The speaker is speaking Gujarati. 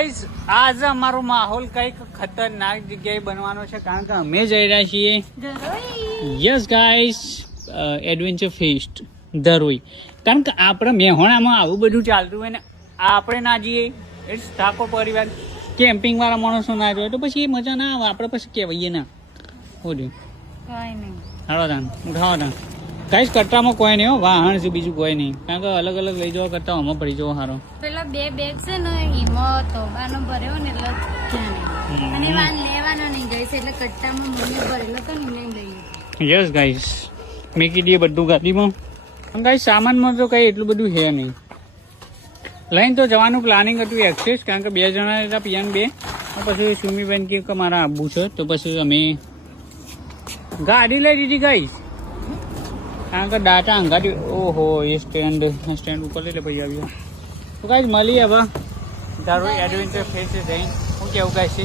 આજે અમારો માહોલ કઈક ખતરનાક જગ્યાએ બનવાનો છે કારણ કે અમે જઈ રહ્યા છીએ yes guys adventure fest Dharoi. કારણ કે આપણે મેહોણામાં આવું બધું ચાલતું હોય ને આપણે ના જઈએ ઇટ્સ ઠાકોર પરિવાર કેમ્પિંગ વાળા માણસો ના જોઈએ તો પછી એ મજા ના આવે. આપણે પછી કહેવાઈએ ના હોડ્યું હાલો તાન ઉઠાવો તાન ગાઈસ. કટરામાં કોઈ નહીં હો, વાહન છે બીજું કોઈ નહીં. કારણ કે અલગ અલગ લઈ જવા કરતા આમાં પડી જવો સારો. પેલા 2 બેગ છે ને એમાં તો બાનો ભર્યો ને એટલે ક્યાં અને વાન લેવાનો નહીં ગઈ એટલે કટ્ટામાં મમ્મી ભરેલો તો નહીં લઈ. યસ ગાઈસ મેં કીધી બધું ગાડીમાં. ગાઈસ સામાનમાં તો કઈ એટલું બધું છે નહીં. લઈને તો જવાનું પ્લાનિંગ હતું એક્સેસ કારણ કે 2 જણા હતા પિયાન 2 પછી સુમીબેન કે મારા આબુ છે તો પછી અમે ગાડી લઈ દીધી ગાઈસ. કારણ કે ડાટા અંગાડી ઓહો એ સ્ટેન્ડ ઉપર લઈ લે પછી આવ્યો. તો ગાઈસ મળીએ હવે ધરોઈ એડવેન્ચર ફેસ જઈને. હું કેવું ગાઈસ